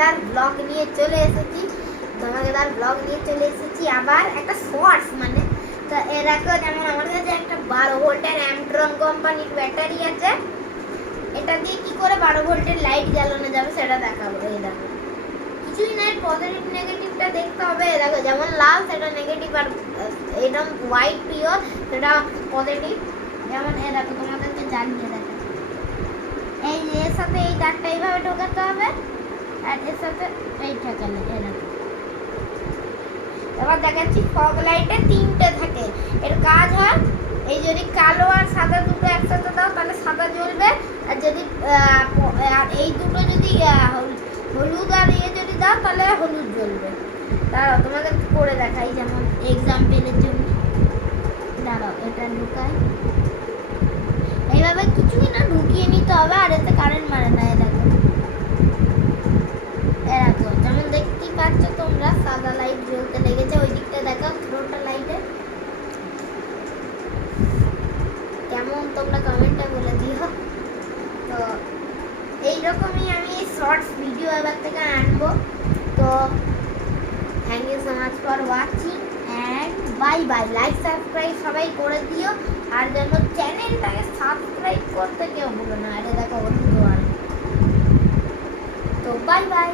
ধামাকেদার blog নিয়ে চলে এসেছি। আবার একটা শর্টস মানে তো এরকম যেমন আমার কাছে একটা 12 ভোল্টের অ্যামট্রন কোম্পানির ব্যাটারি আছে। এটা দিয়ে কি করে 12 ভোল্টের লাইট জ্বালানো যাবে সেটা দেখাবো। এই দেখো কিছুই নাই, পজিটিভ নেগেটিভটা দেখতে হবে। দেখো যেমন লাল সেটা নেগেটিভ, আর একদম হোয়াইট পিওর সেটা পজিটিভ। যেমন এ দেখো তোমাদেরকে জানিয়ে দেখো, এই যে এর সাথে এই তারটা এইভাবে ঢোকাতে হবে, আর এর সাথে এই ঠেকালে এরকম। এবার দেখাচ্ছি ফগ লাইটে 3টে থাকে। এর কাজ হয় এই যদি কালো আর সাদা দুটো একসাথে দাও তাহলে সাদা জ্বলবে, আর যদি আর এই দুটো যদি হলুদ আর যদি দাও তাহলে হলুদ জ্বলবে। দাঁড়াও তোমাকে করে দেখাই, যেমন এক্সাম্পলের জন্য দাঁড়াও এটা ঢুকাই। এইভাবে কিছুই না ঢুকিয়ে নিতে হবে, আর এতে কারেন্ট মারে না। এরকম যেমন দেখতেই পাচ্ছ তোমরা সাদা লাইট জ্বলতে লেগেছে। ওই দিকটা দেখো থ্রোটা লাইটে কেমন, তোমরা কমেন্টে বলে দিও। তো এইরকমই আমি শর্টস ভিডিও এবার থেকে আনবো। তো thank you so much for watching and bye bye. Like subscribe সবাই করে দিও, আর যেন চ্যানেলটাকে সাবস্ক্রাইব করতে কেউ ভুলো না। এটা দেখো বন্ধু, তো বাই বাই।